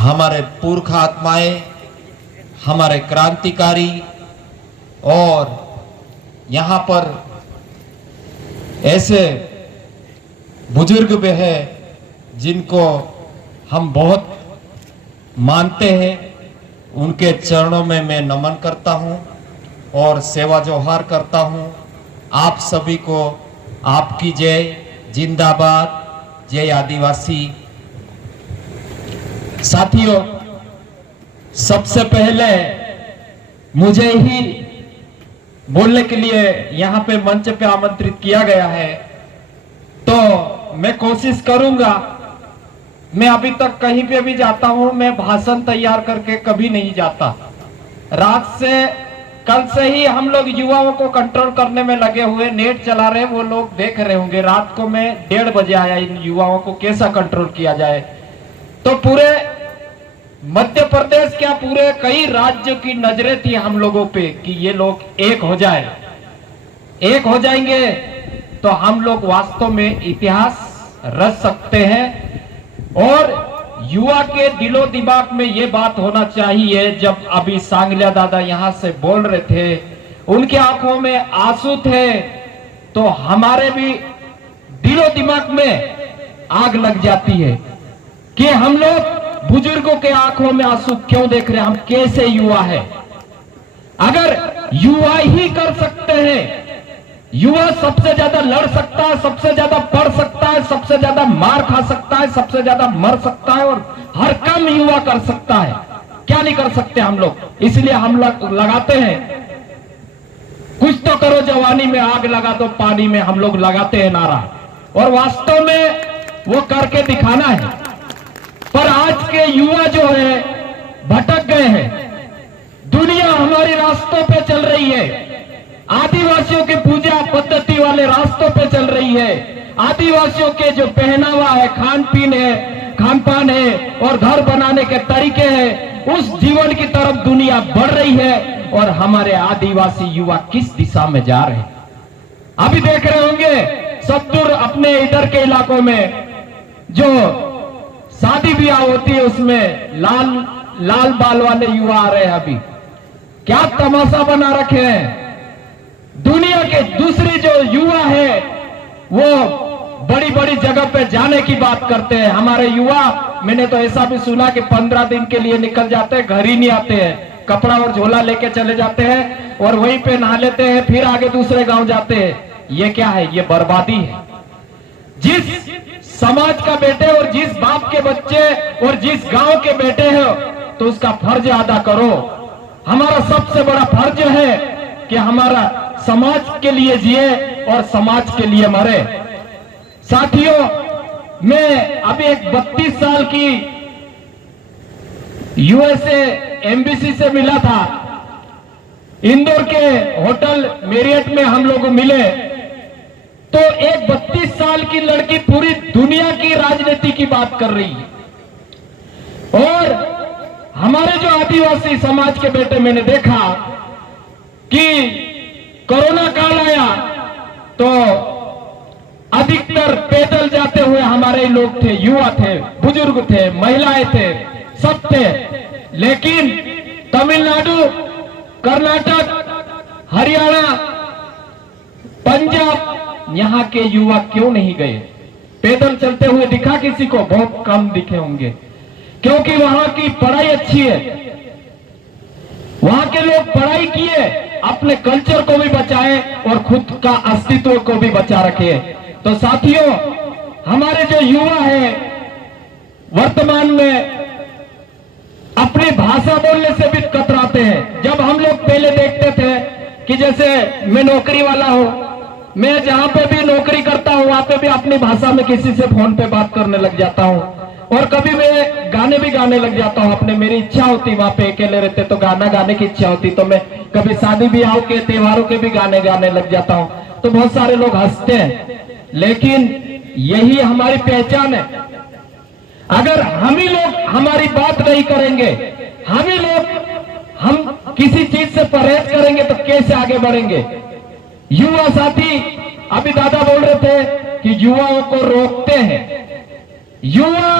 हमारे पुरखा आत्माएं, हमारे क्रांतिकारी और यहाँ पर ऐसे बुजुर्ग भी हैं जिनको हम बहुत मानते हैं। उनके चरणों में मैं नमन करता हूँ और सेवा जोहार करता हूँ। आप सभी को आपकी जय, जिंदाबाद, जय आदिवासी। साथियों, सबसे पहले मुझे ही बोलने के लिए यहाँ पे मंच पे आमंत्रित किया गया है, तो मैं कोशिश करूंगा। मैं अभी तक कहीं पे भी जाता हूं, मैं भाषण तैयार करके कभी नहीं जाता। रात से, कल से ही हम लोग युवाओं को कंट्रोल करने में लगे हुए, नेट चला रहे, वो लोग देख रहे होंगे। रात को मैं 1:30 बजे आया इन युवाओं को कैसा कंट्रोल किया जाए। तो पूरे मध्य प्रदेश, क्या पूरे कई राज्य की नजरें थी हम लोगों पे कि ये लोग एक हो जाए। एक हो जाएंगे तो हम लोग वास्तव में इतिहास रच सकते हैं। और युवा के दिलो दिमाग में ये बात होना चाहिए। जब अभी सांगलिया दादा यहां से बोल रहे थे, उनकी आंखों में आंसू थे, तो हमारे भी दिलो दिमाग में आग लग जाती है कि हम लोग बुजुर्गों के आंखों में आंसू क्यों देख रहे हैं। हम कैसे युवा है? अगर युवा ही कर सकते हैं, युवा सबसे ज्यादा लड़ सकता है, सबसे ज्यादा पढ़ सकता है, सबसे ज्यादा मार खा सकता है, सबसे ज्यादा मर सकता है और हर काम युवा कर सकता है। क्या नहीं कर सकते हम लोग? इसलिए हम लोग लगाते हैं, कुछ तो करो जवानी में, आग लगा दो पानी में, हम लोग लगाते हैं नारा। और वास्तव में वो करके दिखाना है। पर आज के युवा जो है भटक गए हैं। दुनिया हमारी रास्तों पे चल रही है, आदिवासियों की पूजा पद्धति वाले रास्तों पे चल रही है। आदिवासियों के जो पहनावा है, खान पीन है, खान पान है और घर बनाने के तरीके हैं, उस जीवन की तरफ दुनिया बढ़ रही है। और हमारे आदिवासी युवा किस दिशा में जा रहे हैं? अभी देख रहे होंगे सब दूर अपने इधर के इलाकों में जो शादी ब्याह होती है उसमें लाल बाल वाले युवा आ रहे हैं। अभी क्या तमाशा बना रखे हैं। दुनिया के दूसरी जो युवा है वो बड़ी बड़ी जगह पे जाने की बात करते हैं। हमारे युवा, मैंने तो ऐसा भी सुना कि 15 दिन के लिए निकल जाते हैं, घर ही नहीं आते हैं, कपड़ा और झोला लेके चले जाते हैं और वहीं पे नहा लेते हैं, फिर आगे दूसरे गांव जाते हैं। ये क्या है? ये बर्बादी है। जिस समाज का बेटे और जिस बाप के बच्चे और जिस गांव के बेटे हो, तो उसका फर्ज अदा करो। हमारा सबसे बड़ा फर्ज है कि हमारा समाज के लिए जिए और समाज के लिए मरे। साथियों, मैं अभी एक 32 साल की यूएसए एम्बेसी से मिला था। इंदौर के होटल मेरियट में हम लोग मिले, तो एक 32 साल की लड़की पूरी दुनिया की राजनीति की बात कर रही है। और हमारे जो आदिवासी समाज के बेटे, मैंने देखा कि कोरोना काल आया तो अधिकतर पैदल जाते हुए हमारे लोग थे, युवा थे, बुजुर्ग थे, महिलाएं थे, सब थे। लेकिन तमिलनाडु, कर्नाटक, हरियाणा, पंजाब, यहाँ के युवा क्यों नहीं गए? पैदल चलते हुए दिखा किसी को? बहुत कम दिखे होंगे, क्योंकि वहां की पढ़ाई अच्छी है। वहां के लोग पढ़ाई किए, अपने कल्चर को भी बचाए और खुद का अस्तित्व को भी बचा रखे। तो साथियों, हमारे जो युवा हैं वर्तमान में अपनी भाषा बोलने से भी कतराते हैं। जब हम लोग पहले देखते थे कि जैसे मैं नौकरी वाला हूं, मैं जहां पे भी नौकरी करता हूं वहां पे भी अपनी भाषा में किसी से फोन पे बात करने लग जाता हूं। और कभी मैं गाने भी गाने लग जाता हूं अपने, मेरी इच्छा होती, वहां पे अकेले रहते तो गाना गाने की इच्छा होती, तो मैं कभी शादी ब्याह के, त्योहारों के भी गाने गाने लग जाता हूं। तो बहुत सारे लोग हंसते हैं, लेकिन यही हमारी पहचान है। अगर हम ही लोग हमारी बात नहीं करेंगे, हम किसी चीज से परहेज करेंगे तो कैसे आगे बढ़ेंगे? युवा साथी, अभी दादा बोल रहे थे कि युवाओं को रोकते हैं। युवा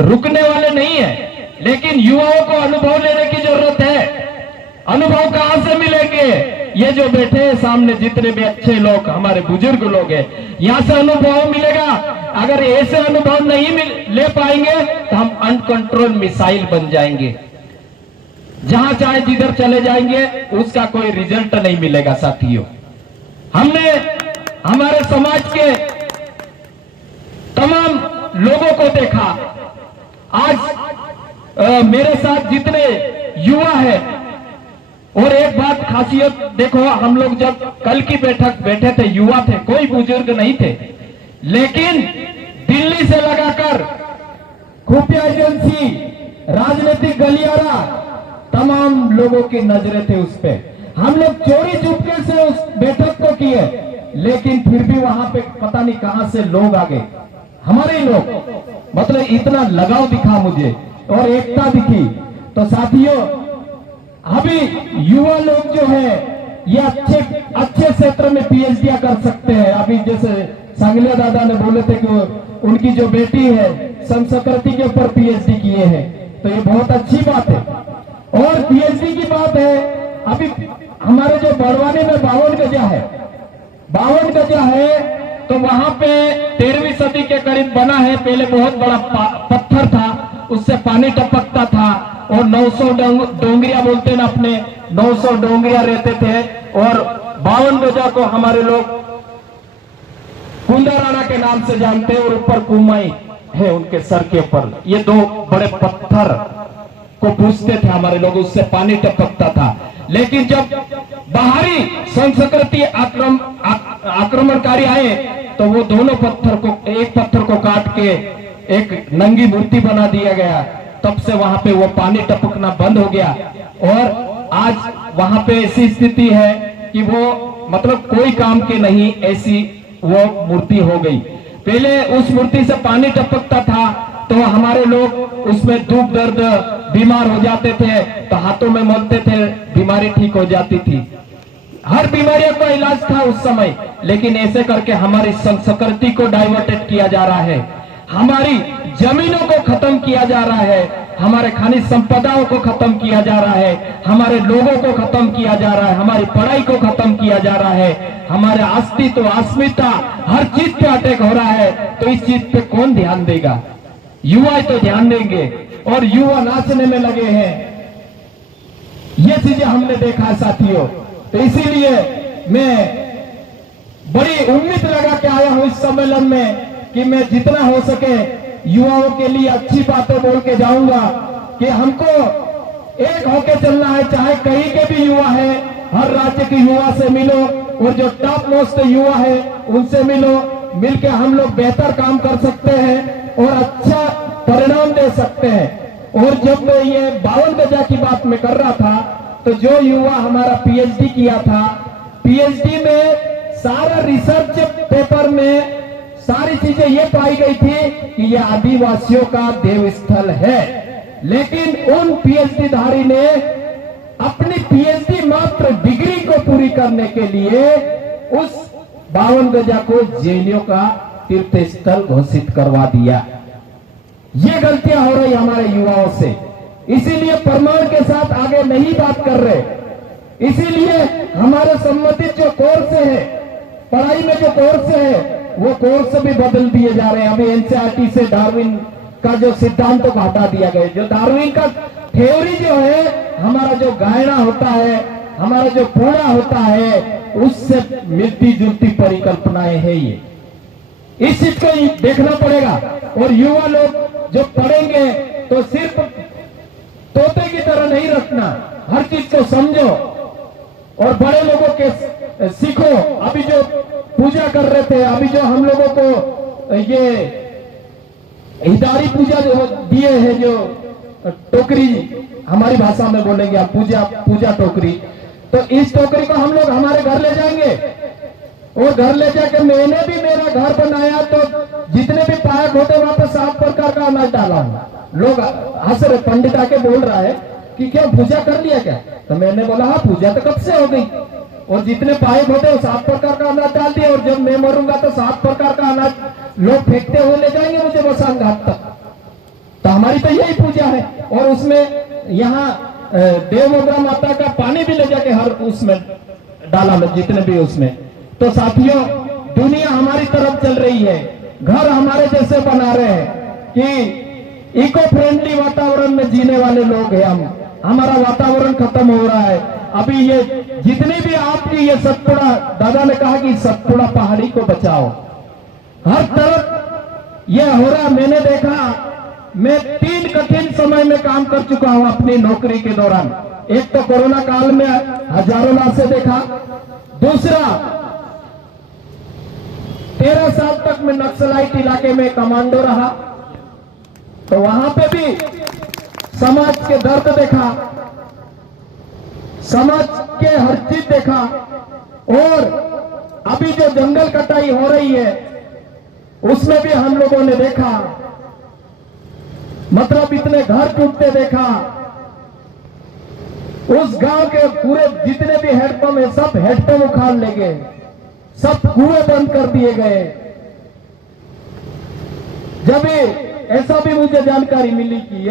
रुकने वाले नहीं है, लेकिन युवाओं को अनुभव लेने की जरूरत है। अनुभव कहां से मिलेंगे? ये जो बैठे हैं सामने जितने भी अच्छे लोग, हमारे बुजुर्ग लोग हैं, यहां से अनुभव मिलेगा। अगर ऐसे अनुभव नहीं ले पाएंगे तो हम अनकंट्रोल मिसाइल बन जाएंगे, जहां चाहे जिधर चले जाएंगे, उसका कोई रिजल्ट नहीं मिलेगा। साथियों, हमने हमारे समाज के तमाम लोगों को देखा। आज मेरे साथ जितने युवा है, और एक बात खासियत देखो, हम लोग जब कल की बैठक बैठे थे, युवा थे, कोई बुजुर्ग नहीं थे, लेकिन दिल्ली से लगाकर खुफिया एजेंसी, राजनीतिक गलियारा, तमाम लोगों की नजरें थे उस पे। हम लोग चोरी चुपके से उस बैठक को किए, लेकिन फिर भी वहां पे पता नहीं कहां से लोग आ गए, हमारे लोग। मतलब इतना लगाव दिखा मुझे और एकता दिखी। तो साथियों, अभी युवा लोग जो है ये अच्छे क्षेत्र में पीएचडी कर सकते हैं। अभी जैसे सांगलिया दादा ने बोले थे कि उनकी जो बेटी है संस्कृति के ऊपर पीएचडी किए हैं, तो ये बहुत अच्छी बात है। और पीएचडी की बात है, अभी हमारे जो बड़वानी में 52 गजा है, 52 गजा है, तो वहां पे 13वीं सदी के करीब बना है। पहले बहुत बड़ा पत्थर था, उससे पानी टपकता था, और 900 डोंगरिया बोलते ना अपने, 900 डोंगरिया रहते थे। और 52 गजा को हमारे लोग कुंदाराना के नाम से जानते हैं, और ऊपर कुमाई है उनके सर के ऊपर। ये दो बड़े पत्थर को पूछते थे हमारे लोग, उससे पानी टपकता था। लेकिन जब बाहरी संस्कृति आक्रमणकारी आए, तो वो दोनों पत्थर को, एक पत्थर को काट के एक नंगी मूर्ति बना दिया गया। तब से वहां पे वो पानी टपकना बंद हो गया, और आज वहां पे ऐसी स्थिति है कि वो मतलब कोई काम की नहीं, ऐसी वो मूर्ति हो गई। पहले उस मूर्ति से पानी टपकता था, तो हमारे लोग उसमें दुख दर्द बीमार हो जाते थे, तो हाथों में मलते थे, बीमारी ठीक हो जाती थी। हर बीमारियों का इलाज था उस समय। लेकिन ऐसे करके हमारी संस्कृति को डाइवर्टेड किया जा रहा है, हमारी जमीनों को खत्म किया जा रहा है, हमारे खनिज संपदाओं को खत्म किया जा रहा है, हमारे लोगों को खत्म किया जा रहा है, हमारी पढ़ाई को खत्म किया जा रहा है, हमारे अस्तित्व, अस्मिता, हर चीज पे अटैक हो रहा है। तो इस चीज पे कौन ध्यान देगा? युवा तो ध्यान देंगे, और युवा नाचने में लगे हैं। ये चीजें हमने देखा है साथियों। तो इसीलिए मैं बड़ी उम्मीद लगा के आया हूं इस सम्मेलन में, कि मैं जितना हो सके युवाओं के लिए अच्छी बातें बोल के जाऊंगा, कि हमको एक होके चलना है। चाहे कहीं के भी युवा है, हर राज्य के युवा से मिलो, और जो टॉप मोस्ट युवा है उनसे मिलो, मिलके हम लोग बेहतर काम कर सकते हैं और अच्छा परिणाम दे सकते हैं। और जब मैं ये 52 गजा की बात में कर रहा था, तो जो युवा हमारा पीएचडी किया था, पीएचडी में सारा रिसर्च पेपर में सारी चीजें ये पाई गई थी कि यह आदिवासियों का देव स्थल है। लेकिन उन पीएचडी धारी ने अपनी पीएचडी मात्र डिग्री को पूरी करने के लिए उस 52 गजा को जैनियों का तीर्थ स्थल घोषित करवा दिया। ये गलतियां हो रही हमारे युवाओं से, इसीलिए प्रमाण के साथ आगे नहीं बात कर रहे। इसीलिए हमारे संबंधित जो कोर्स है, पढ़ाई में जो कोर्स है, वो कोर्स भी बदल दिए जा रहे हैं। अभी एनसीईआरटी से डार्विन का जो सिद्धांतों को हटा दिया गया। जो डार्विन का थ्योरी जो है, हमारा जो गायना होता है, हमारा जो पूरा होता है, उससे मिलती जुलती परिकल्पनाएं है। ये इस चीज को देखना पड़ेगा। और युवा लोग जो पढ़ेंगे तो सिर्फ तोते की तरह नहीं रखना, हर चीज को समझो और बड़े लोगों के सीखो। अभी जो पूजा कर रहे थे, अभी जो हम लोगों को ये हिदारी पूजा जो दिए है, जो टोकरी हमारी भाषा में बोलेंगे आप, पूजा टोकरी, तो इस टोकरी को हम लोग हमारे घर ले जाएंगे। और घर ले जाके मैंने भी मेरा घर बनाया, तो जितने भी पायक होते वहां पर 7 प्रकार का अनाज डाला हूं। लोग हंस रहे, पंडित आके बोल रहा है कि क्या पूजा कर लिया क्या? तो मैंने बोला हाँ, पूजा तो कब से हो गई। और जितने पायक होते वो 7 प्रकार का अनाज डाल दिए, और जब मैं मरूंगा तो 7 प्रकार का अनाज लोग फेंकते हुए ले जाएंगे मुझे मसान घाट तक। तो हमारी तो यही पूजा है। और उसमें यहाँ देवोग्रा माता का पानी भी ले जाके हर उसमें डाला लो, जितने भी उसमें। तो साथियों, दुनिया हमारी तरफ चल रही है, घर हमारे जैसे बना रहे हैं कि इको फ्रेंडली वातावरण में जीने वाले लोग हैं हम। हमारा वातावरण खत्म हो रहा है। अभी ये जितनी भी आपकी ये सतपुड़ा, दादा ने कहा कि सतपुड़ा पहाड़ी को बचाओ, हर तरफ ये हो रहा। मैंने देखा, मैं 3 कठिन समय में काम कर चुका हूं अपनी नौकरी के दौरान। एक तो कोरोना काल में हजारों लाशें देखा, दूसरा 13 साल तक मैं नक्सलाइट इलाके में कमांडो रहा, तो वहां पे भी समाज के दर्द देखा, समाज के हर चीज देखा। और अभी जो जंगल कटाई हो रही है उसमें भी हम लोगों ने देखा, मतलब इतने घर टूटते देखा। उस गांव के पूरे जितने भी हैंडपंप है सब हैंडपंप उखाड़ ले गए, सब कुएं बंद कर दिए गए। जब ऐसा भी मुझे जानकारी मिली कि